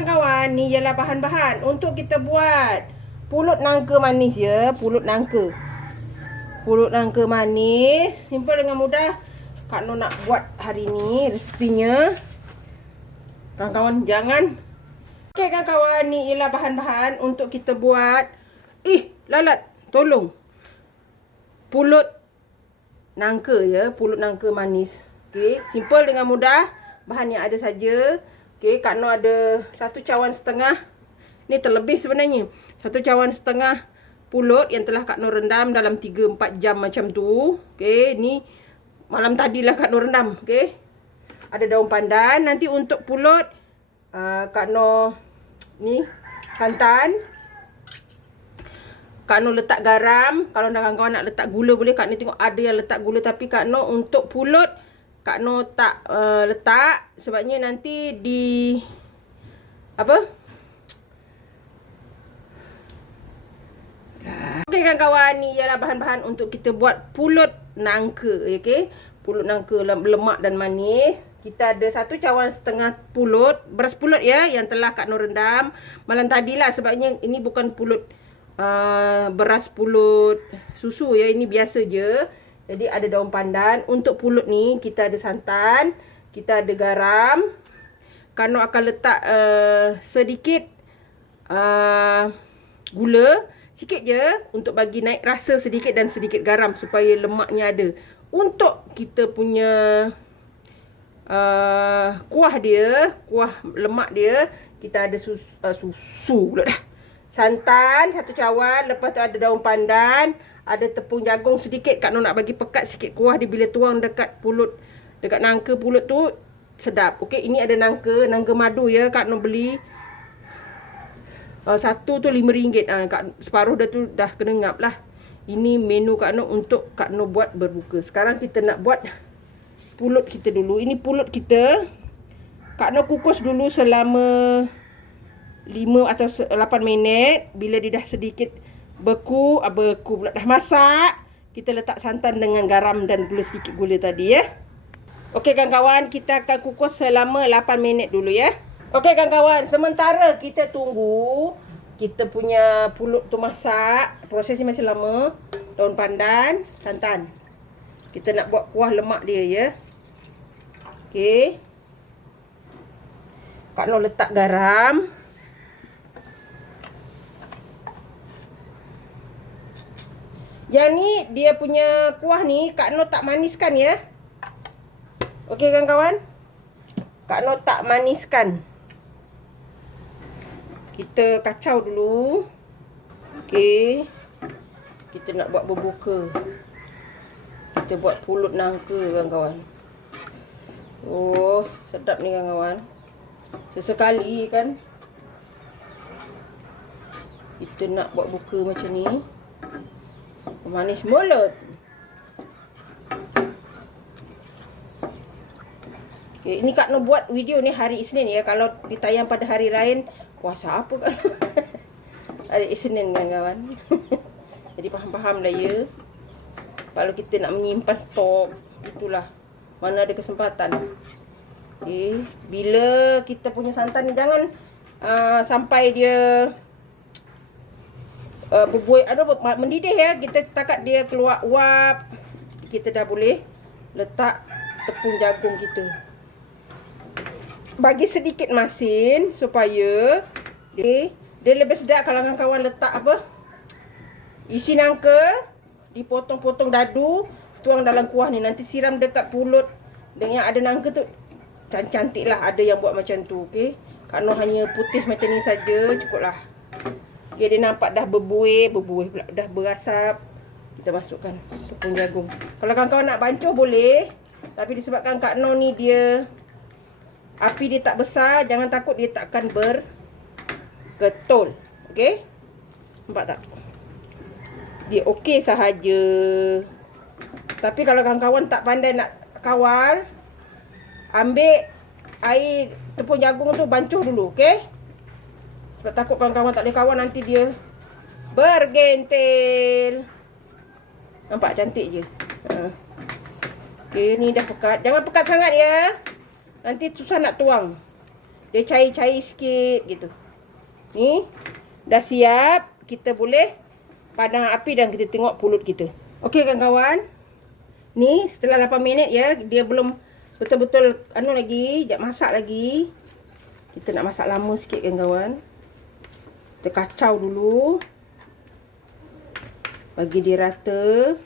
kawan-kawan, ni ialah bahan-bahan untuk kita buat pulut nangka manis ya, pulut nangka. Pulut nangka manis, simple dengan mudah. Kak Noh nak buat hari ni resepinya. Kawan-kawan jangan Okey kawan-kawan, ni ialah bahan-bahan untuk kita buat. Ih, lalat, tolong. Pulut nangka ya, pulut nangka manis. Okey, simple dengan mudah. Bahan yang ada saja. Okey, Kak Noh ada satu cawan setengah. Ni terlebih sebenarnya. Satu cawan setengah pulut yang telah Kak Noh rendam dalam 3-4 jam macam tu. Okey, ni malam tadilah Kak Noh rendam. Okey. Ada daun pandan. Nanti untuk pulut uh, Kak Noh ni santan. Kak Noh letak garam. Kalau kawan-kawan nak letak gula boleh. Kak Noh tengok ada yang letak gula. Tapi Kak Noh untuk pulut Kak Noh tak uh, letak. Sebabnya nanti di... Apa? Okey kawan-kawan ni ialah bahan-bahan untuk kita buat pulut nangka. Okey. Pulut nangka lemak dan manis. Kita ada satu cawan setengah pulut. Beras pulut ya yang telah Kak Nur rendam. Malam tadilah sebabnya ini bukan pulut uh, beras pulut susu ya. Ini biasa je. Jadi ada daun pandan. Untuk pulut ni kita ada santan. Kita ada garam. Kak Nur akan letak uh, sedikit uh, gula. Sikit je untuk bagi naik rasa sedikit dan sedikit garam supaya lemaknya ada. Untuk kita punya uh, kuah dia, kuah lemak dia, kita ada susu, uh, susu pula dah. Santan satu cawan, lepas tu ada daun pandan, ada tepung jagung sedikit Kak Noh nak bagi pekat sikit kuah dia bila tuang dekat pulut dekat nangka pulut tu sedap. Okey, ini ada nangka, nangka madu ya Kak Noh beli. Uh, satu tu RM5 uh, Kak, Separuh dah tu dah kena ngap lah Ini menu Kak Noh untuk Kak Noh buat berbuka Sekarang kita nak buat pulut kita dulu. Ini pulut kita. Kak Noh kukus dulu selama 5 atau 8 minit. Bila dia dah sedikit beku, ah, beku pula dah masak, kita letak santan dengan garam dan gula sedikit gula tadi ya. Okey kawan-kawan, kita akan kukus selama 8 minit dulu ya. Okey kawan-kawan, sementara kita tunggu kita punya pulut tu masak, prosesnya masih lama. Daun pandan, santan. Kita nak buat kuah lemak dia ya. Okey. Kak Noh letak garam. Yang ni dia punya kuah ni Kak Noh tak maniskan ya. Okey kan kawan? Kak Noh tak maniskan. Kita kacau dulu. Okey. Kita nak buat berbuka. Kita buat pulut nangka kan kawan. Oh, sedap ni kawan-kawan. Sesekali kan. Kita nak buat buka macam ni. Manis mulut. Okay, ini Kak Noh buat video ni hari Isnin ya. Kalau ditayang pada hari lain, puasa apa kan? hari Isnin kan kawan. Jadi faham-faham lah ya. Kalau kita nak menyimpan stok, itulah mana ada kesempatan. Okey, bila kita punya santan ni jangan uh, sampai dia uh, berbuih ada mendidih ya. Kita setakat dia keluar uap, kita dah boleh letak tepung jagung kita. Bagi sedikit masin supaya dia, dia lebih sedap kalau kawan-kawan letak apa? Isi nangka, dipotong-potong dadu, tuang dalam kuah ni nanti siram dekat pulut dan yang ada nangka tu cantik lah ada yang buat macam tu okey kalau hanya putih macam ni saja cukuplah okey dia nampak dah berbuih berbuih pula. Dah berasap. Kita masukkan tepung jagung. Kalau kawan-kawan nak bancuh boleh. Tapi disebabkan Kak Noh ni dia api dia tak besar jangan takut dia takkan ber ketol okey? Nampak tak? Dia okey sahaja. Tapi kalau kawan-kawan tak pandai nak kawal, ambil air tepung jagung tu bancuh dulu, okey? Sebab takut kawan-kawan tak boleh kawal nanti dia bergentil. Nampak cantik je. Ha. Okey, ni dah pekat. Jangan pekat sangat ya. Nanti susah nak tuang. Dia cair-cair sikit gitu. Ni dah siap. Kita boleh padang api dan kita tengok pulut kita. Okey kawan-kawan. Ni setelah 8 minit ya, dia belum betul-betul anu lagi, jap masak lagi. Kita nak masak lama sikit kawan-kawan. Kita kacau dulu. Bagi dia rata.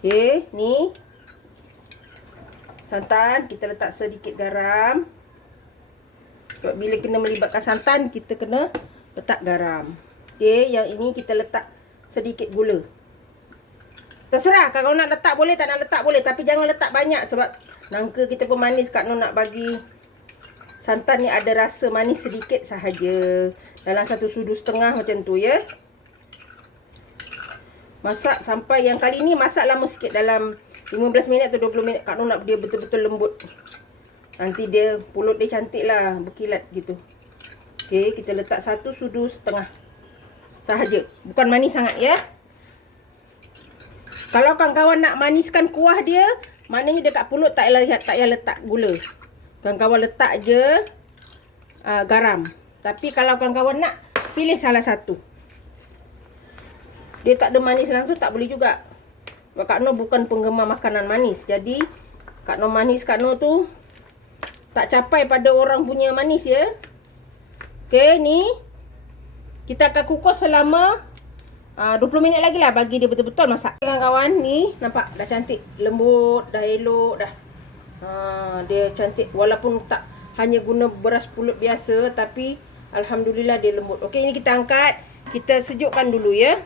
Okey, ni. Santan kita letak sedikit garam. Sebab bila kena melibatkan santan kita kena letak garam. Okey yang ini kita letak sedikit gula. Terserah kalau nak letak boleh tak nak letak boleh. Tapi jangan letak banyak sebab nangka kita pun manis Kak Nur nak bagi santan ni ada rasa manis sedikit sahaja dalam satu sudu setengah macam tu ya masak sampai yang kali ni masak lama sikit dalam 15 minit atau 20 minit Kak Nur nak dia betul-betul lembut. Nanti dia pulut dia cantik lah. Berkilat gitu. Okay, kita letak satu sudu setengah. Sahaja. Bukan manis sangat ya. Kalau kawan-kawan nak maniskan kuah dia. Maknanya dekat pulut tak payah, tak payah letak gula. Kawan-kawan letak je uh, garam. Tapi kalau kawan-kawan nak pilih salah satu. Dia tak ada manis langsung tak boleh juga. Sebab Kak Noh bukan penggemar makanan manis. Jadi, Kak Noh manis Kak Noh tu tak capai pada orang punya manis ya. Okey, ni kita akan kukus selama uh, 20 minit lagi lah bagi dia betul-betul masak. Kawan-kawan, ni nampak dah cantik. Lembut, dah elok, dah. Uh, dia cantik walaupun tak hanya guna beras pulut biasa tapi Alhamdulillah dia lembut. Okey, ini kita angkat. Kita sejukkan dulu ya.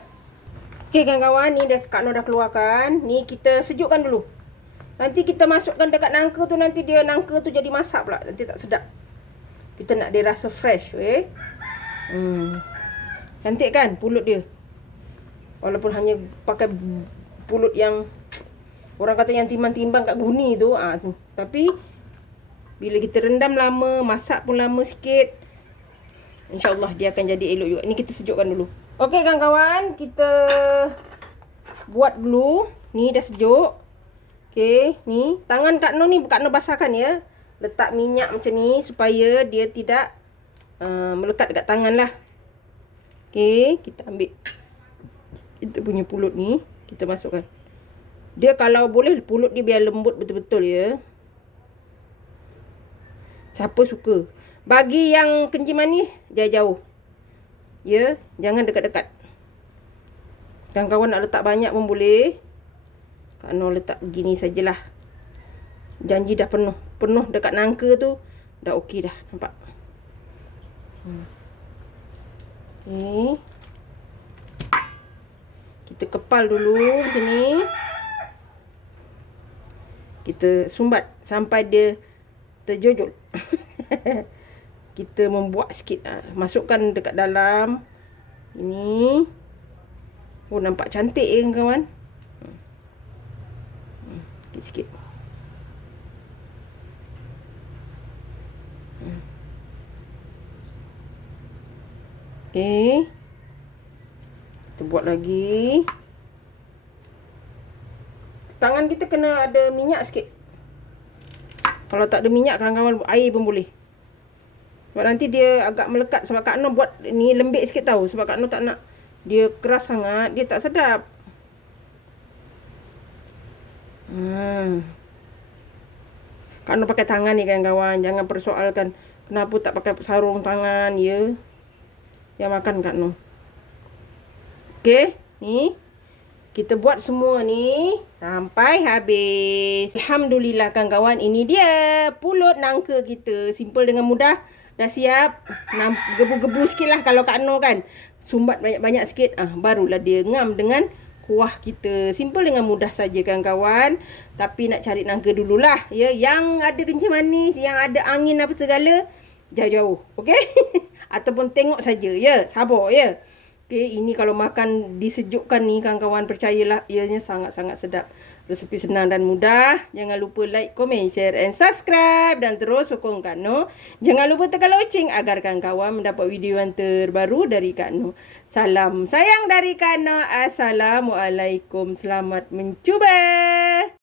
Okey kawan-kawan, ni dah Kak Nur dah keluarkan. Ni kita sejukkan dulu. Nanti kita masukkan dekat nangka tu nanti dia nangka tu jadi masak pula. Nanti tak sedap. Kita nak dia rasa fresh, okey. Hmm. Cantik kan pulut dia? Walaupun hanya pakai pulut yang orang kata yang timbang-timbang kat guni tu, ha, tapi bila kita rendam lama, masak pun lama sikit, insya-Allah dia akan jadi elok juga. Ni kita sejukkan dulu. Okey kawan-kawan, kita buat dulu. Ni dah sejuk. Okey, ni tangan Kak Noh ni Kak Noh basahkan ya. Letak minyak macam ni supaya dia tidak uh, melekat dekat tangan lah. Okey, kita ambil kita punya pulut ni, kita masukkan. Dia kalau boleh pulut dia biar lembut betul-betul ya. Siapa suka. Bagi yang kencing manis, jauh-jauh. Ya, jangan dekat-dekat. Dan kawan nak letak banyak pun boleh. Kalau letak begini sajalah. Janji dah penuh. Penuh dekat nangka tu. Dah okey dah. Nampak? Hmm. Okay. Kita kepal dulu macam ni. Kita sumbat sampai dia terjojol. kita membuat sikit uh, masukkan dekat dalam ini oh nampak cantik ya kawan hmm. sikit sikit hmm. Okay. Kita buat lagi. Tangan kita kena ada minyak sikit. Kalau tak ada minyak, kawan-kawan air pun boleh. Sebab nanti dia agak melekat sebab Kak Nur buat ni lembik sikit tahu sebab Kak Nur tak nak dia keras sangat, dia tak sedap. Hmm. Kak Nur pakai tangan ni kawan-kawan, jangan persoalkan kenapa tak pakai sarung tangan ya. Yang makan Kak Nur. Okey, ni kita buat semua ni sampai habis. Alhamdulillah kawan-kawan, ini dia pulut nangka kita. Simple dengan mudah. Dah siap. Gebu-gebu sikit lah kalau Kak Noh kan. Sumbat banyak-banyak sikit. Ah, barulah dia ngam dengan kuah kita. Simple dengan mudah saja kan kawan. Tapi nak cari nangka dululah. Ya, yang ada kencing manis, yang ada angin apa segala. Jauh-jauh. Okay? Ataupun tengok saja. Ya, sabar ya. Okay, ini kalau makan disejukkan ni kawan-kawan percayalah ianya sangat-sangat sedap. Resepi senang dan mudah. Jangan lupa like, komen, share and subscribe dan terus sokong Kak No. Jangan lupa tekan loceng agar kawan-kawan mendapat video yang terbaru dari Kak No. Salam sayang dari Kak No. Assalamualaikum. Selamat mencuba.